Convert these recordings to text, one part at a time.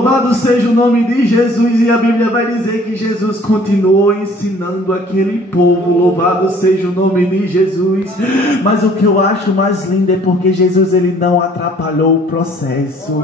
Louvado seja o nome de Jesus. E a Bíblia vai dizer que Jesus continuou ensinando aquele povo. Louvado seja o nome de Jesus. Mas o que eu acho mais lindo é porque Jesus, ele não atrapalhou o processo.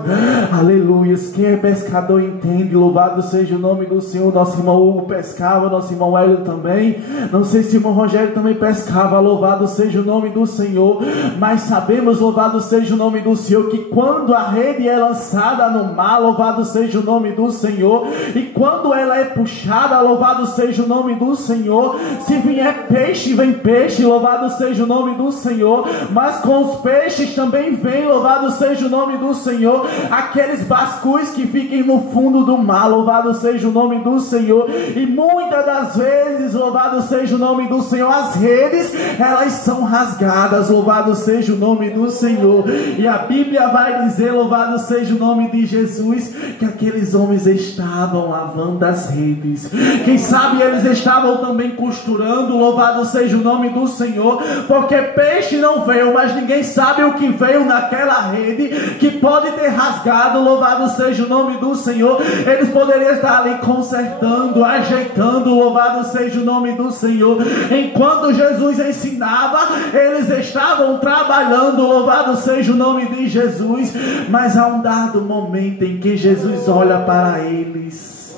Aleluia. Quem é pescador entende. Louvado seja o nome do Senhor. Nosso irmão Hugo pescava, nosso irmão Hélio também. Não sei se o irmão Rogério também pescava. Louvado seja o nome do Senhor. Mas sabemos, louvado seja o nome do Senhor, que quando a rede é lançada no mar, louvado seja o nome do Senhor, e quando ela é puxada, louvado seja o nome do Senhor. Se vier peixe, vem peixe, louvado seja o nome do Senhor. Mas com os peixes também vem, louvado seja o nome do Senhor, aqueles basculhos que fiquem no fundo do mar, louvado seja o nome do Senhor. E muitas das vezes, louvado seja o nome do Senhor, as redes, elas são rasgadas, louvado seja o nome do Senhor. E a Bíblia vai dizer, louvado seja o nome de Jesus, que aqueles homens estavam lavando as redes. Quem sabe eles estavam também costurando, louvado seja o nome do Senhor, porque peixe não veio, mas ninguém sabe o que veio naquela rede, que pode ter rasgado, louvado seja o nome do Senhor. Eles poderiam estar ali consertando, ajeitando, louvado seja o nome do Senhor. Enquanto Jesus ensinava, eles estavam trabalhando, louvado seja o nome de Jesus. Mas há um dado momento em que Jesus olha para eles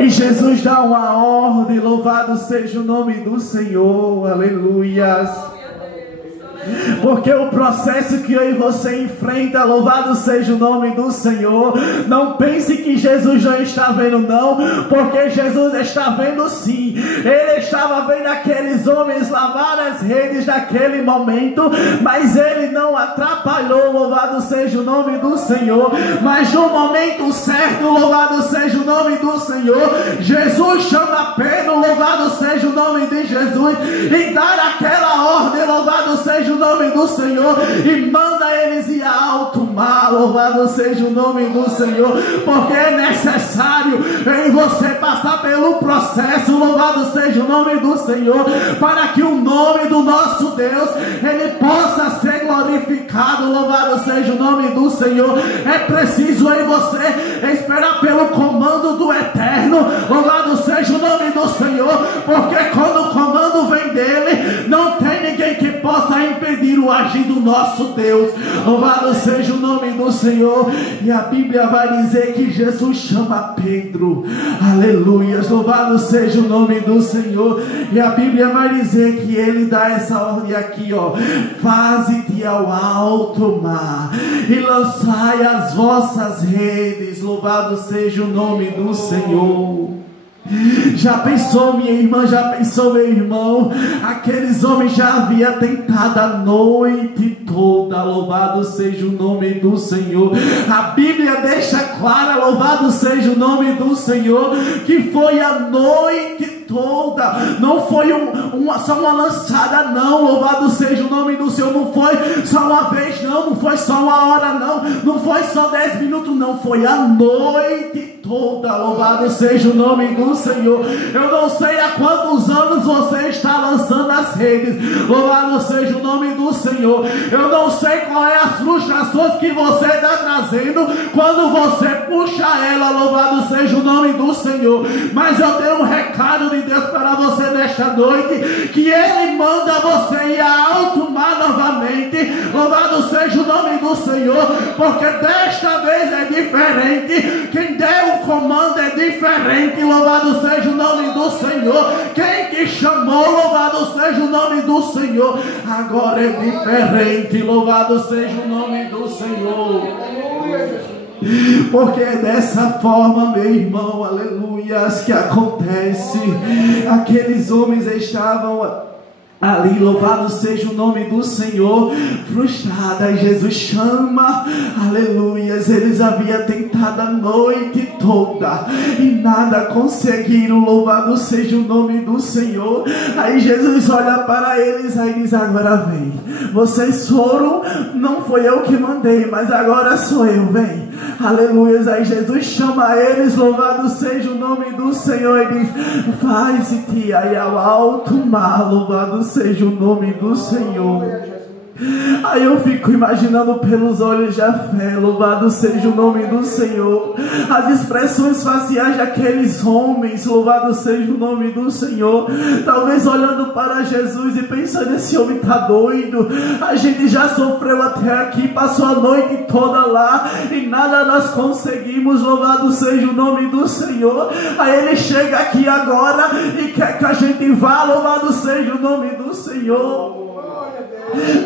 e Jesus dá uma ordem, louvado seja o nome do Senhor, aleluias. Porque o processo que eu e você enfrenta, louvado seja o nome do Senhor. Não pense que Jesus não está vendo, não, porque Jesus está vendo sim. Ele estava vendo aqueles homens lavar as redes naquele momento, mas ele não atrapalhou, louvado seja o nome do Senhor. Mas no momento certo, louvado seja o nome do Senhor, Jesus chama Pedro, louvado seja o nome de Jesus, e dá aquela ordem, louvado seja o nome do Senhor, e manda eles ir a alto mar, louvado seja o nome do Senhor, porque é necessário em você passar pelo processo, louvado seja o nome do Senhor, para que o nome do nosso Deus, ele possa ser glorificado, louvado seja o nome do Senhor. É preciso em você esperar pelo comando do Eterno, louvado seja o nome do Senhor, porque quando o comando vem dele, não tem ninguém que possa impedir o agir do nosso Deus, louvado seja o nome do Senhor. E a Bíblia vai dizer que Jesus chama Pedro, aleluias, louvado seja o nome do Senhor. E a Bíblia vai dizer que ele dá essa ordem aqui, ó: faze-te ao alto mar e lançai as vossas redes, louvado seja o nome do Senhor. Já pensou, minha irmã? Já pensou, meu irmão? Aqueles homens já haviam tentado a noite toda, louvado seja o nome do Senhor. A Bíblia deixa clara, louvado seja o nome do Senhor, que foi a noite toda, não foi só uma lançada, não, louvado seja o nome do Senhor. Não foi só uma vez, não foi só uma hora, não foi só 10 minutos, não, foi a noite toda, louvado seja o nome do Senhor. Eu não sei há quantos anos você está lançando as redes, louvado seja o nome do Senhor. Eu não sei qual é as frustrações que você está trazendo quando você puxa ela, louvado seja o nome do Senhor. Mas eu tenho um recado de Deus para você nesta noite, que Ele manda você ir a alto mar novamente, louvado seja o nome do Senhor, porque desta vez é diferente. Quem deu o comando é diferente, louvado seja o nome do Senhor. Quem te chamou, louvado seja o nome do Senhor, agora é diferente, louvado seja o nome do Senhor. Porque é dessa forma, meu irmão, aleluias, que acontece. Aqueles homens estavam ali, louvado seja o nome do Senhor, frustrada. Jesus chama, aleluias. Eles haviam tentado a noite toda e nada conseguiram, louvado seja o nome do Senhor. Aí Jesus olha para eles, aí diz: agora vem, vocês foram, não foi eu que mandei, mas agora sou eu, vem, aleluias. Aí Jesus chama eles, louvado seja o nome do Senhor, e diz: faz-te aí ao alto mar, louvado seja o nome do Senhor. Aí eu fico imaginando pelos olhos da fé, louvado seja o nome do Senhor, as expressões faciais daqueles homens, louvado seja o nome do Senhor, talvez olhando para Jesus e pensando, esse homem está doido, a gente já sofreu até aqui, passou a noite toda lá e nada nós conseguimos, louvado seja o nome do Senhor. Aí ele chega aqui agora e quer que a gente vá, louvado seja o nome do Senhor.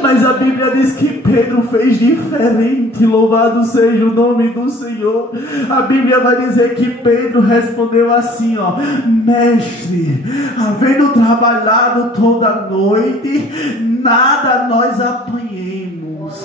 Mas a Bíblia diz que Pedro fez diferente, louvado seja o nome do Senhor. A Bíblia vai dizer que Pedro respondeu assim, ó: mestre, havendo trabalhado toda a noite, nada nós apanhemos,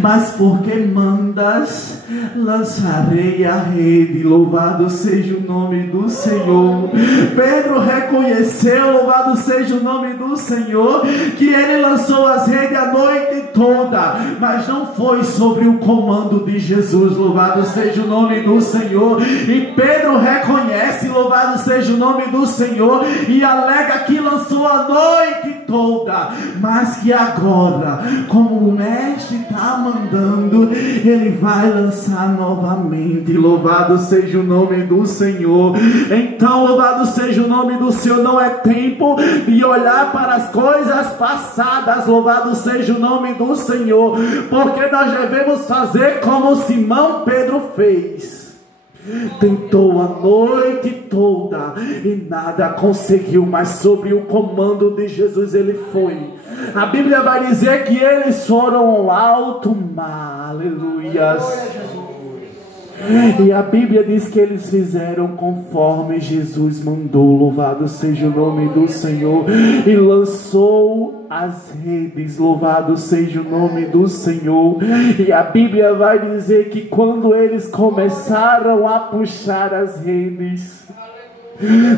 mas porque mandas, lançarei a rede, louvado seja o nome do Senhor. Pedro reconheceu, louvado seja o nome do Senhor, que ele lançou as redes a noite toda, mas não foi sobre o comando de Jesus, louvado seja o nome do Senhor. E Pedro reconhece, louvado seja o nome do Senhor, e alega que lançou a noite toda, mas que agora, como o mestre está mandando, ele vai lançar novamente, louvado seja o nome do Senhor. Então, louvado seja o nome do Senhor. Não é tempo de olhar para as coisas passadas, louvado seja o nome do Senhor, porque nós devemos fazer como Simão Pedro fez. Tentou a noite toda e nada conseguiu, mas sobre o comando de Jesus ele foi. A Bíblia vai dizer que eles foram ao alto mar, aleluias. E a Bíblia diz que eles fizeram conforme Jesus mandou, louvado seja o nome do Senhor, e lançou as redes, louvado seja o nome do Senhor. E a Bíblia vai dizer que quando eles começaram a puxar as redes,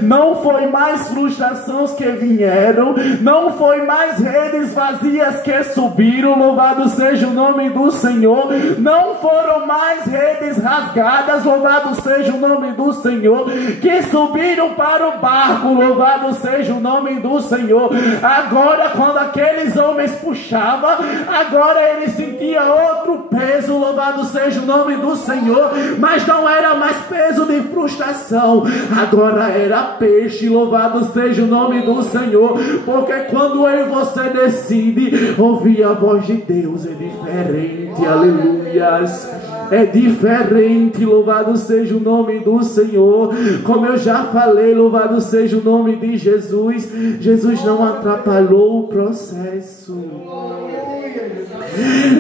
não foi mais frustrações que vieram, não foi mais redes vazias que subiram, louvado seja o nome do Senhor, não foram mais redes rasgadas, louvado seja o nome do Senhor, que subiram para o barco, louvado seja o nome do Senhor. Agora, quando aqueles homens puxavam, agora eles sentiam outro peso, louvado seja o nome do Senhor, mas não era mais peso de frustração, agora era peixe, louvado seja o nome do Senhor, porque quando eu e você decide ouvir a voz de Deus, é diferente, aleluias, é diferente, louvado seja o nome do Senhor. Como eu já falei, louvado seja o nome de Jesus. Jesus não atrapalhou o processo.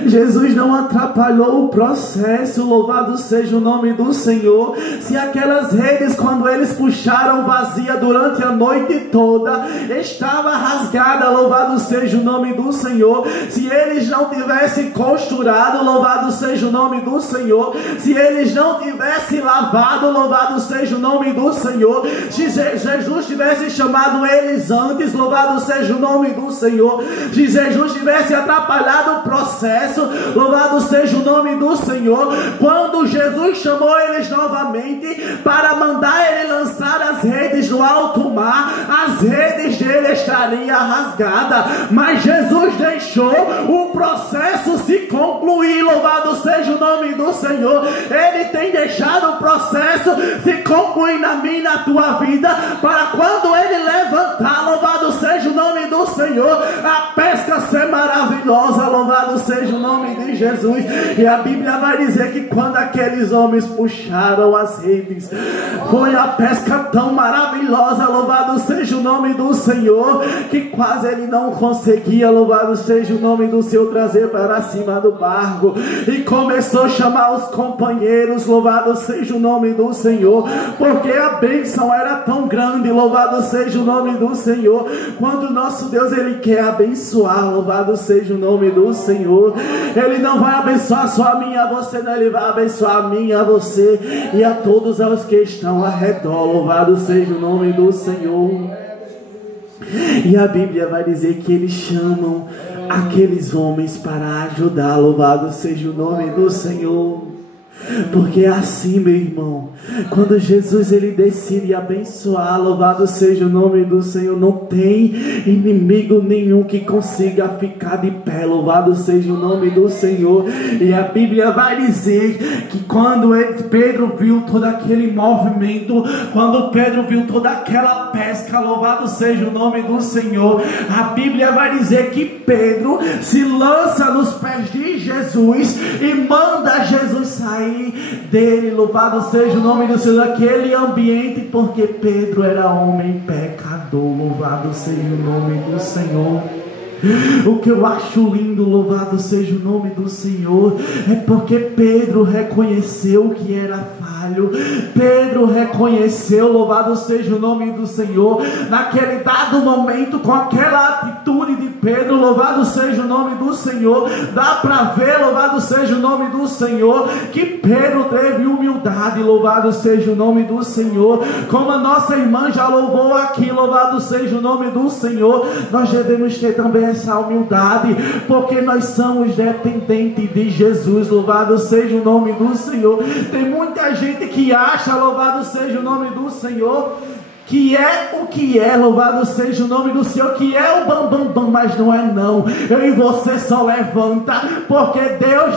Jesus não atrapalhou o processo, louvado seja o nome do Senhor. Se aquelas redes, quando eles puxaram vazia durante a noite toda, estava rasgada, louvado seja o nome do Senhor. Se eles não tivessem costurado, louvado seja o nome do Senhor. Se eles não tivessem lavado, louvado seja o nome do Senhor. Se Jesus tivesse chamado eles antes, louvado seja o nome do Senhor. Se Jesus tivesse atrapalhado o processo, louvado seja o nome do Senhor. Quando Jesus chamou eles novamente para mandar ele lançar as redes no alto mar, as redes dele estariam rasgadas, mas Jesus deixou o processo se concluir, louvado seja o nome do Senhor. Ele tem deixado o processo se concluir na minha e na tua vida, para quando ele levantar, louvado seja o nome do Senhor, a pesca ser maravilhosa, louvado seja o nome de Jesus. E a Bíblia vai dizer que quando aqueles homens puxaram as redes, foi a pesca tão maravilhosa, louvado seja o nome do Senhor, que quase ele não conseguia, louvado seja o nome do Senhor, trazer para cima do barco. E começou a chamar os companheiros, louvado seja o nome do Senhor, porque a bênção era tão grande, louvado seja o nome do Senhor. Quando o nosso Deus, ele quer abençoar, louvado seja o nome do Senhor, ele não vai abençoar só a mim e a você, não, ele vai abençoar a mim e a você e a todos os que estão ao redor, louvado seja o nome do Senhor. E a Bíblia vai dizer que eles chamam aqueles homens para ajudar, louvado seja o nome do Senhor. Porque é assim, meu irmão, quando Jesus ele decide abençoar, louvado seja o nome do Senhor, não tem inimigo nenhum que consiga ficar de pé, louvado seja o nome do Senhor. E a Bíblia vai dizer que quando Pedro viu todo aquele movimento, quando Pedro viu toda aquela pesca, louvado seja o nome do Senhor, a Bíblia vai dizer que Pedro se lança nos pés de Jesus e manda Jesus sair dele, louvado seja o nome do Senhor, daquele ambiente, porque Pedro era homem pecador, louvado seja o nome do Senhor. O que eu acho lindo, louvado seja o nome do Senhor, é porque Pedro reconheceu que era falho. Pedro reconheceu, louvado seja o nome do Senhor, naquele dado momento, com aquela atitude de Pedro, louvado seja o nome do Senhor, dá para ver, louvado seja o nome do Senhor, que Pedro teve humildade, louvado seja o nome do Senhor, como a nossa irmã já louvou aqui, louvado seja o nome do Senhor. Nós devemos ter também essa humildade, porque nós somos dependentes de Jesus, louvado seja o nome do Senhor. Tem muita gente que acha, louvado seja o nome do Senhor, que é o que é, louvado seja o nome do Senhor, que é o bam, bam, bam, mas não é não. Eu e você só levanta, porque Deus,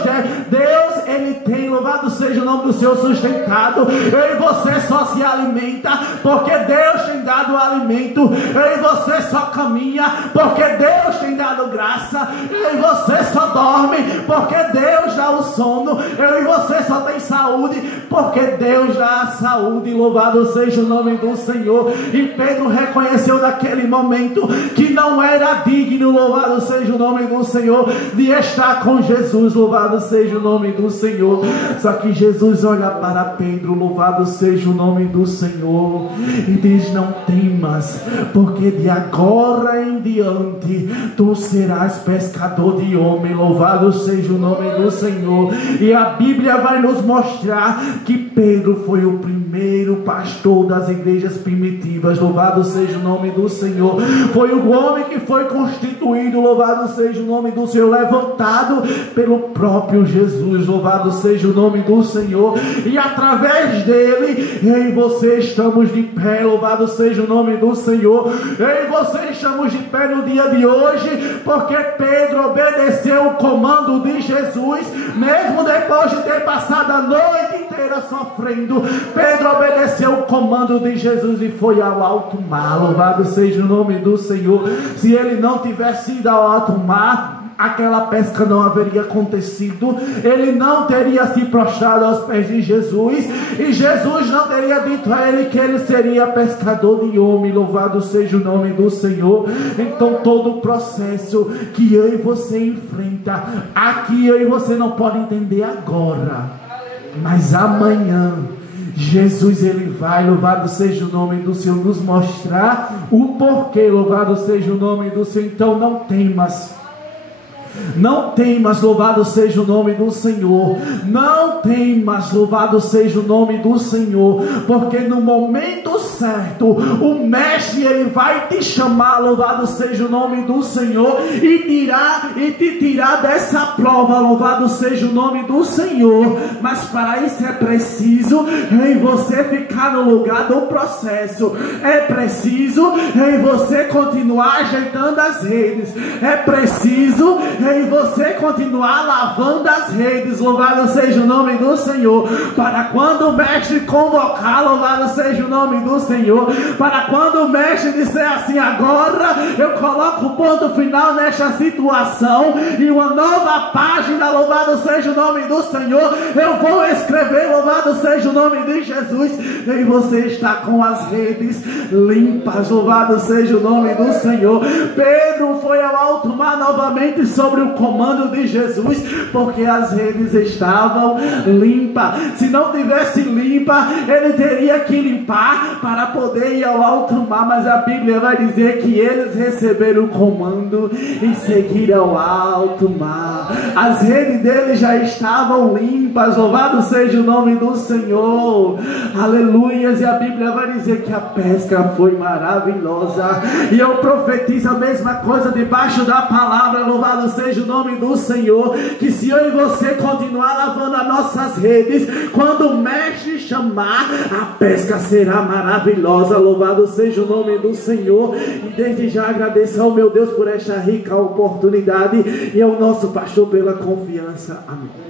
Ele tem, louvado seja o nome do Senhor, sustentado. Eu e você só se alimenta, porque Deus tem dado alimento. Eu e você só caminha, porque Deus tem dado graça. Eu e você só dorme, porque Deus dá o sono. Eu e você só tem saúde, porque Deus dá a saúde, louvado seja o nome do Senhor. E Pedro reconheceu naquele momento que não era digno, louvado seja o nome do Senhor, de estar com Jesus, louvado seja o nome do Senhor. Só que Jesus olha para Pedro, louvado seja o nome do Senhor, e diz: não temas, porque de agora em diante tu serás pescador de homem, louvado seja o nome do Senhor. E a Bíblia vai nos mostrar que Pedro foi o primeiro pastor das igrejas primitivas, louvado seja o nome do Senhor. Foi o homem que foi constituído, louvado seja o nome do Senhor, levantado pelo próprio Jesus, louvado seja o nome do Senhor. E através dele, eu e você estamos de pé, louvado seja o nome do Senhor. Eu e você estamos de pé no dia de hoje, porque Pedro obedeceu o comando de Jesus, mesmo depois de ter passado a noite inteira sofrendo. Pedro obedeceu o comando de Jesus e foi ao alto mar, louvado seja o nome do Senhor. Se ele não tivesse ido ao alto mar, aquela pesca não haveria acontecido, ele não teria se prostrado aos pés de Jesus, e Jesus não teria dito a ele que ele seria pescador de homem, louvado seja o nome do Senhor. Então todo o processo que eu e você enfrenta aqui, eu e você não pode entender agora, mas amanhã Jesus ele vai, louvado seja o nome do Senhor, nos mostrar o porquê, louvado seja o nome do Senhor. Então não temas, não temas, louvado seja o nome do Senhor. Não temas, louvado seja o nome do Senhor, porque no momento certo o mestre ele vai te chamar, louvado seja o nome do Senhor, e te tirar dessa prova, louvado seja o nome do Senhor. Mas para isso é preciso em você ficar no lugar do processo, é preciso em você continuar ajeitando as redes, é preciso em você continuar lavando as redes, louvado seja o nome do Senhor, para quando o mestre convocar, louvado seja o nome do Senhor, para quando o mestre disser assim: agora eu coloco o ponto final nesta situação e uma nova página, louvado seja o nome do Senhor, eu vou escrever, louvado seja o nome de Jesus, e você está com as redes limpas, louvado seja o nome do Senhor. Pedro foi ao alto mar novamente sobre o comando de Jesus, porque as redes estavam limpas. Se não tivesse limpa, ele teria que limpar para poder ir ao alto mar, mas a Bíblia vai dizer que eles receberam o comando e seguiram ao alto mar. As redes deles já estavam limpas, louvado seja o nome do Senhor, aleluias. E a Bíblia vai dizer que a pesca foi maravilhosa, e eu profetizo a mesma coisa debaixo da palavra, louvado seja o nome do Senhor, que se eu e você continuar lavando as nossas redes, redes. Quando o mestre chamar, a pesca será maravilhosa. Louvado seja o nome do Senhor. E desde já agradeço ao meu Deus por esta rica oportunidade e ao nosso pastor pela confiança. Amém.